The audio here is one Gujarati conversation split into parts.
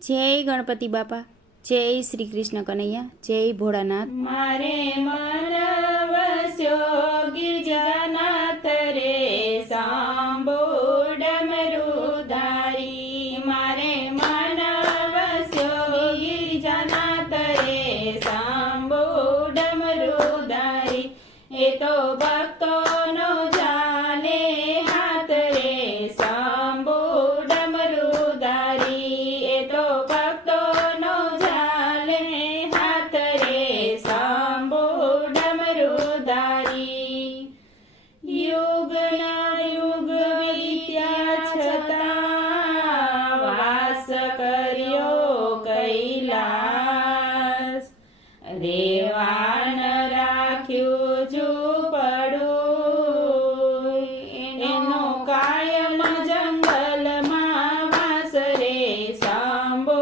જય ગણપતિ બાપા, જય શ્રી કૃષ્ણ કનૈયા, જય ભોળાનાથ। મારે મન વસ્યો ગિરજાનાથ રે સાંભો ડમરુધારી। મારે મન વસ્યો ગિરજાનાથ રે સાંભો ડમરુધારી। એ તો ભક્તોનો જાને હાથ રે સાંભો ડમરુધારી। એ તો ભક્તોનો જાને હાથ રે સાંભો ડમરુધારી। યુગના યુગ વીત્યા છતાં વાસ કર્યો કૈલાસ। રેવાન રાખ્યું ઝૂંપડું એનો કાયમ જંગલમાં વાસ રે સાંભો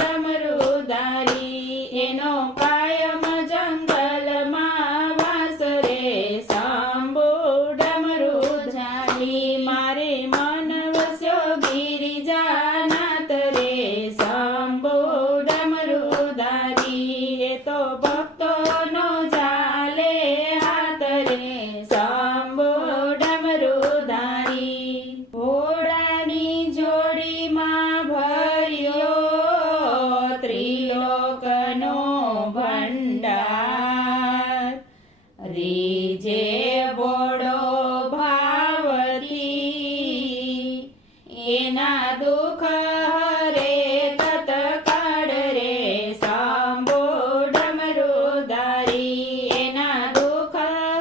ડમરુધારી। એનો કાયમ જંગલમાં વાસ રે સાંભો ડમરુધારી। મારે મન વસ્યો ગિરિજાનાથ રે સાંભો ડમરુધારી। એ તો ભક્તોનો ચાલે હાથ રે સાંભો ડમરુધારી। ઘોડાની જોડીમાં ભર્યો ત્રિલોકનો ભંડાર। રીજે બોડો ભાવથી એના દુઃખ હરે તત્કાળ રે સાંભો ડમરુધારી। એના દુઃખ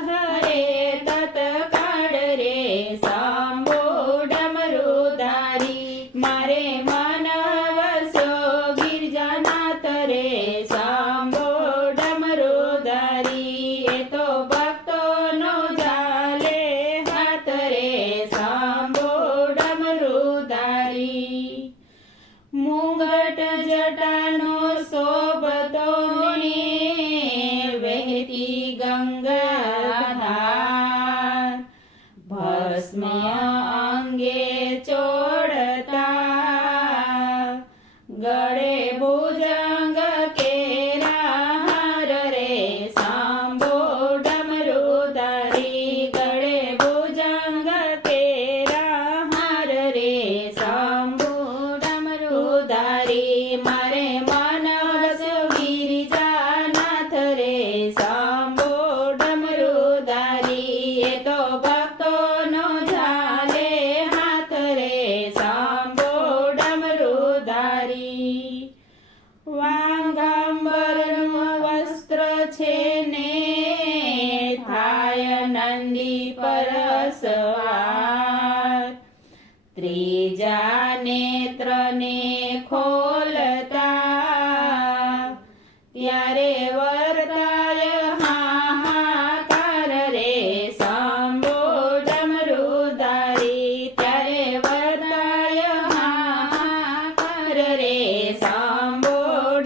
હરે તત્કાળ રે સાંભો ડમરુધારી। મારે મન વસ્યો ગિરજાનાથ રે સાંભો ડમરુધારી। એ તો ભક્તોનો ચાલે હાથ રે સાંભો ડમરુધારી। મુંગટ જટાનો શોભતો ને વહેતી ગંગાધાર। ભસ્મ અંગે ચોડતા ગળે ભુજંગ કેરાહાર રે સાંભો ડમરુધારી। ગળે ભુજંગ કેરાહાર રે સાંભો ડમરુધારી। મારે મન વસ્યો ગિરિજાનાથ રે સાંભો ડમરુધારી। એ તો ભક્તોનો ચાલે હાથ રે સાંભો ડમરુધારી। વાંગાંબરનું વસ્ત્ર છે ને થાય નંદી પર સવાર। ત્રીજા નેત્રને ખોલતા ત્યારે વર્તાય હાહાકાર રે સાંભો ડમરુધારી। ત્યારે વર્તાય હાહાકાર રે સાંભો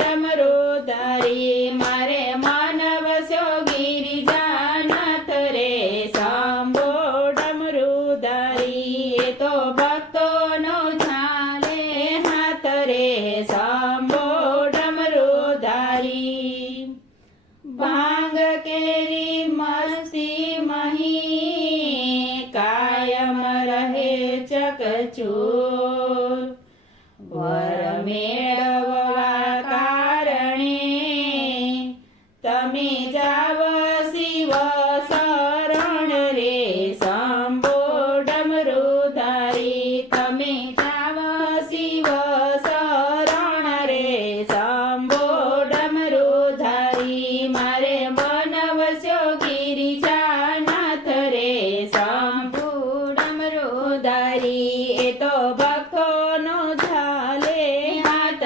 ડમરુધારી। મારે મન વસ્યો ગિરિજાનાથ રે સાંભો ડમરુધારી। એ તો ભક્તોનો ચાલે હાથ રે સાંભો ડમરુધારી। ભાંગ કેરી મસ્તી મહી કાયમ રહે ચકચૂર। વર મેળવવા કારણે તમે જાવ શિવ શરણ રે સાંભો ડમરુધારી। તમે જાવ શિવ શરણ રે સાંભો ડમરુધારી। મારે મન વસ્યો ગિરિજાનાથ રે સાંભો ડમરુધારી। એ તો ભક્તોનો ચાલે હાથ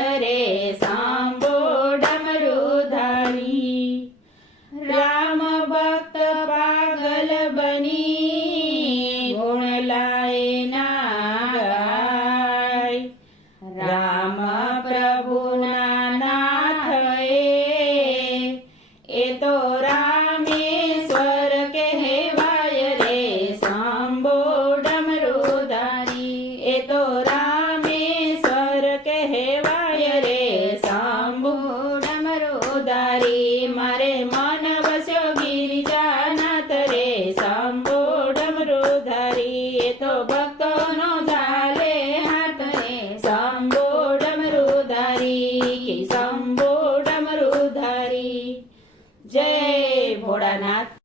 એ તો ભક્ત